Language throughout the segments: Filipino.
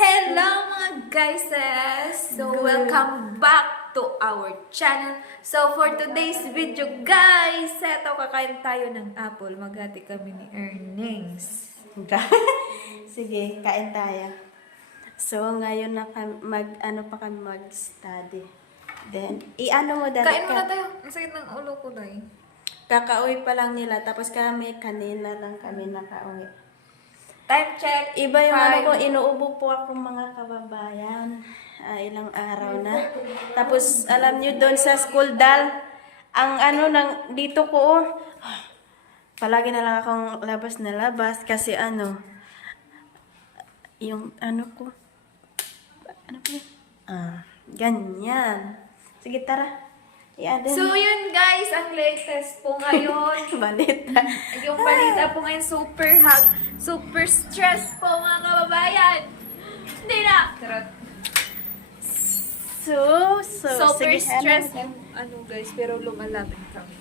Hello mga guys! So welcome back to our channel. So for today's video guys, eto kakain tayo ng apple. Maghati kami ni Earnings. Sige, kain tayo. So ngayon na kami mag-study. Then i-ano mo dati Kain muna tayo. Ang sakit ng ulo ko dahil. Kakauwi pa lang nila tapos kami kanina lang kami nakauwi. Time check. Iba yung ano ko, inuubo po ako mga kababayan. Ilang araw na. Tapos alam nyo doon sa school ang ano ng dito ko palagi na lang akong labas na labas kasi yung ano ko ganyan. Sige tara. So yun guys, ang latest po ngayon. Balita. Yung balita po ngayon, super stress po mga kababayan. Hindi na. Super sige, stress yung ano guys, pero lumalaban kami.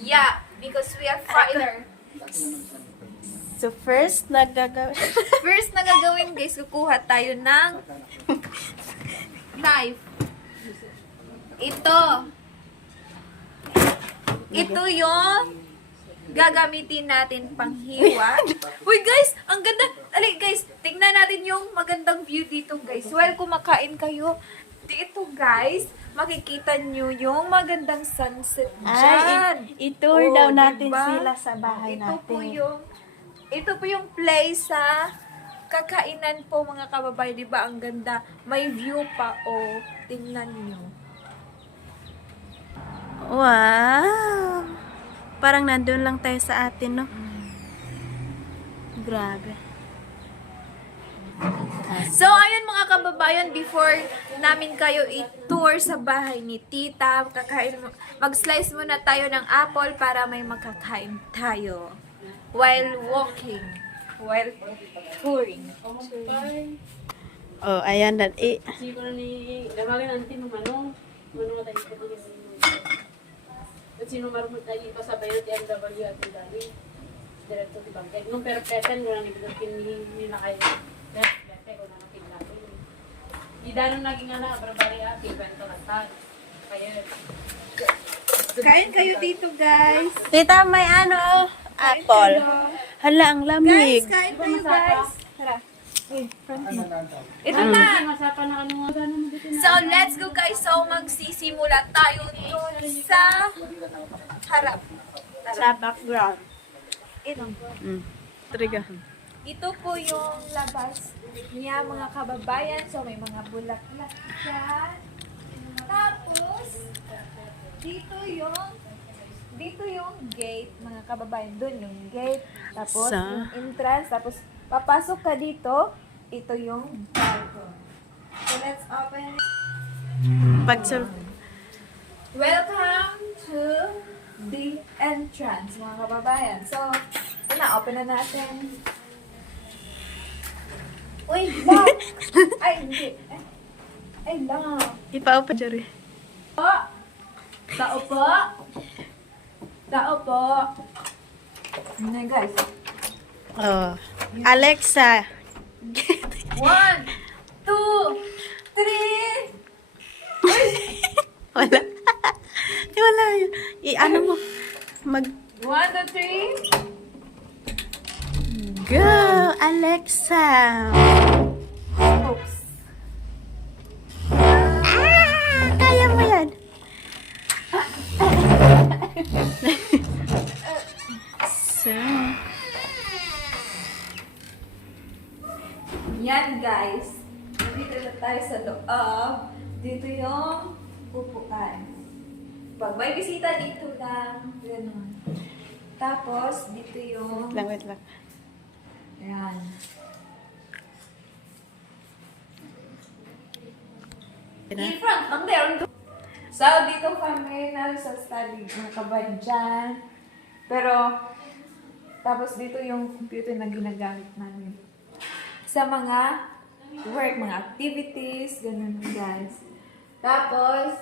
Yeah, because we are fighter. So first nagagawin First na gagawin guys, kukuha tayo ng knife. Ito yung gagamitin natin panghiwa. Uy guys, ang ganda. Alay guys, tingnan natin yung magandang view dito guys. While kumakain kayo, dito guys, makikita nyo yung magandang sunset dyan. i-tour daw natin diba? sila sa bahay natin. Ito po yung place sa kakainan po mga kababayan. Diba? Ang ganda. May view pa. Oh, tingnan nyo. Wow! Parang nandun lang tayo sa atin, no? Grabe. So, ayun mga kababayan, before namin kayo i-tour sa bahay ni Tita, mag-slice muna tayo ng apple para may makakain tayo. While walking. While touring. Oh, ayan na. Siguro ni damagan natin ng manong tayo ito at sino marunong tayo ito sa bayan di MW at dali direkto di bangkay nung pero peten wala ni binutin ni na kayo pete ko na natin di danon naging anak barbari at kwento na sa Kain kayo dito, guys. Tita, may apple. Hala, ang lamig. Kain kayo, guys. Tara. Ito na. masapa na ano So, let's go, guys. So, magsisimula tayo doon sa harap. Sa background. Ito. Triga. Ito po yung labas niya, mga kababayan. So, may mga bulaklak dyan. Tapos, dito yung gate, mga kababayan. Doon yung gate. Tapos, yung entrance. Tapos, papasok ka dito. Ito yung balcony. So, let's open it. Welcome to the entrance, mga kababayan. So, ito na, open na natin. Uy, lock! Ay, hindi. Ay, lock. Ipa-open, Jerry. Tao po. Ano guys? Oh. Alexa. 1, 2, 3. Wala. Wala yun. I-ano mo. 1, 2, 3. Go, Alexa. Oops. Kaya mo yan. So, Yan guys. Dito na tayo sa loob. Dito yung upuan. Pag may bisita dito lang. Ganun. Tapos, dito yung... wait lang. Ayan. In front, ang meron doon. So, dito kami na sa study. Mga kabayan dyan. Pero, tapos dito yung computer na ginagamit namin. Sa mga work, mga activities, ganun guys. Tapos,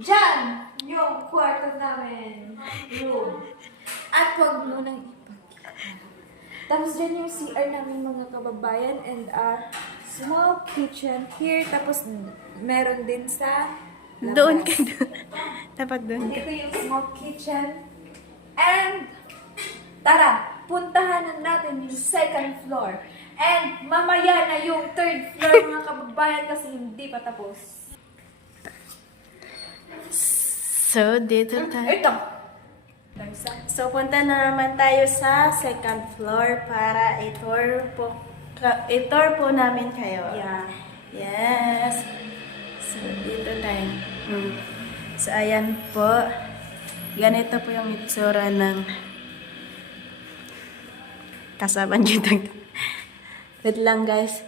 dyan! Yung kwarto namin. Room. At huwag mo nang ipakita. Tapos dyan yung CR namin mga kababayan and small kitchen here. Tapos meron din sa labas. Doon ka doon. Dapat doon. Dito yung small kitchen. And tara, puntahan na natin yung second floor. And mamaya na yung third floor mga kababayan kasi hindi pa tapos. So, dito tayo. Ito. So, punta na naman tayo sa second floor para i-tour po namin kayo. Yeah. Yes. So, dito tayo. So, ayan po. Ganito po yung itsura ng kasama dito. Wait lang, guys.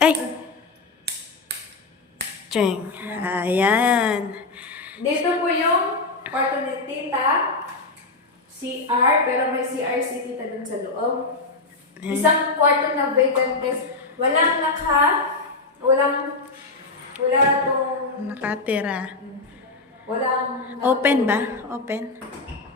Ay! Ching. Ayan. Dito po yung kwarto ni Tita. CR, pero may CR si Tita dun sa loob. Isang kwarto na vacant guys. Wala tong, Nakatira. walang, Open ba? Open?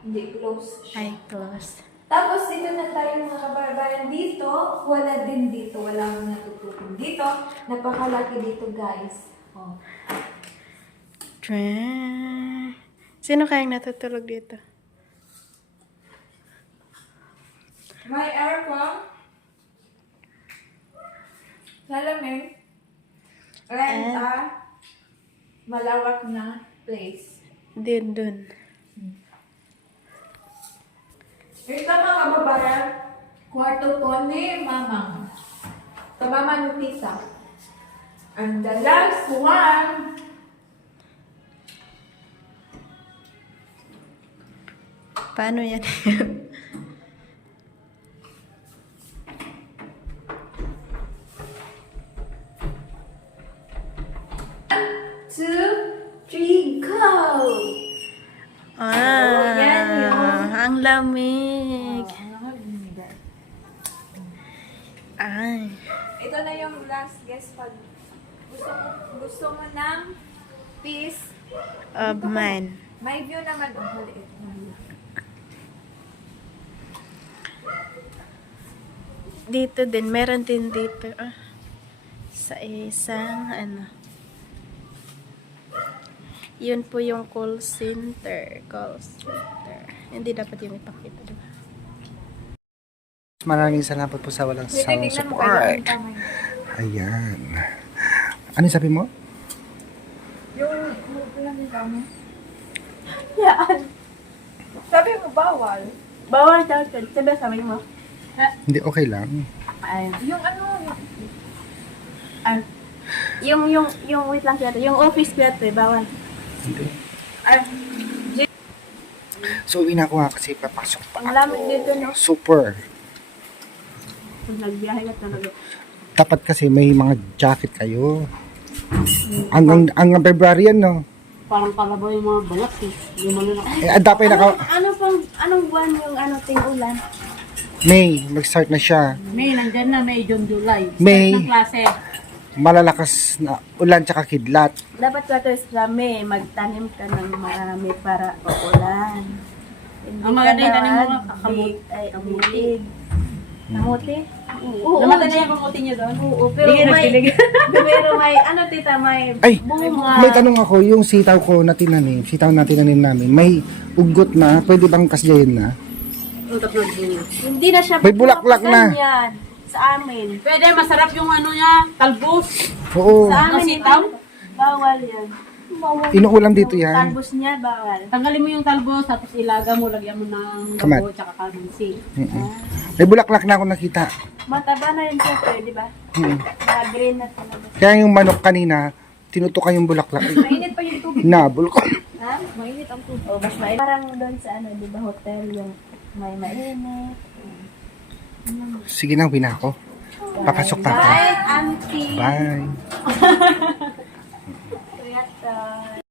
hindi, close siya. Ay, close. Tapos dito na tayo mga kababayan. Dito, wala din dito. Wala akong natutulog dito. Napakalaki dito guys. Oh. Sino kayang natutulog dito? May aircon. Salamin. And malawak na place. Dun. Ito mga kababayan, kwarto po ni Mamang. Kamama ni Tita. And the last one, Paano yan? two, three, go! yan yun. Ang lamig. Ay. Ito na yung last guess pag gusto mo ng peace. Of mine. May view naman. Oh, maliit. Dito din. Meron din dito. Sa isang Yun po yung call center. Hindi dapat yung ipakita. Diba? Maraming salamat po sa walang sawang Tingnan mo support. kayo ang tama yun. Ayan. Ano sabi mo? Yung ulan yung tama. Yan. Sabi mo bawal. Bawal daw. Sabi mo. Hindi, okay lang. Ay. Yung ano, Yung wait lang siya. Yung office ko bawal. Hindi. So, uwi na ako nga kasi papasok pa Ang lamig dito, no? Super. Kung nagbiyahe ka talaga. Dapat kasi may mga jacket kayo. Ang February yan, no? Parang kalabaw yung mga balat eh. Yung malulak. Dapat Anong buwan yung ting ulan? May, mag-start na siya. May, nandyan na. May June, July. Start May. ng klase. Malalakas na ulan tsaka kidlat. Dapat ka to sa May, magtanim ka ng marami para uulan. Hindi Ang maganda yung tanim mo ka nga, kamuti. kamuti. Kamuti? Oo. Namatay na yung kamuti niyo doon? Oo, pero may, tita, may Ay, bunga. may tanong ako, yung sitaw na tinanim namin, may ugot na, pwede bang kasyahin na? Yung tatlong bunga. Hindi na siya May bulaklak na. yan sa amin. Pwede, masarap yung ano niya, talbos. Oo, Sa amin, sitaw? bawal yan. Bawal. inuulam dito yan. Talbos niya, bawal. Tanggalin mo yung talbos, tapos ilaga mo, lagyan mo ng Kamat. dugo, tsaka kalamansi. May bulaklak na ako nakita. Mataba na rin siya, di ba? Green na talaga. Kaya yung manok kanina, tinutukan yung bulaklak. mainit pa yung tubig. Nabul ko. Ha? Mainit ang tubig. O, mas mainit. Parang doon sa di ba, hotel, yung may mainit. Sige na, uwi na ako. Papasok pa ako. Bye, auntie! Bye. Kuyata.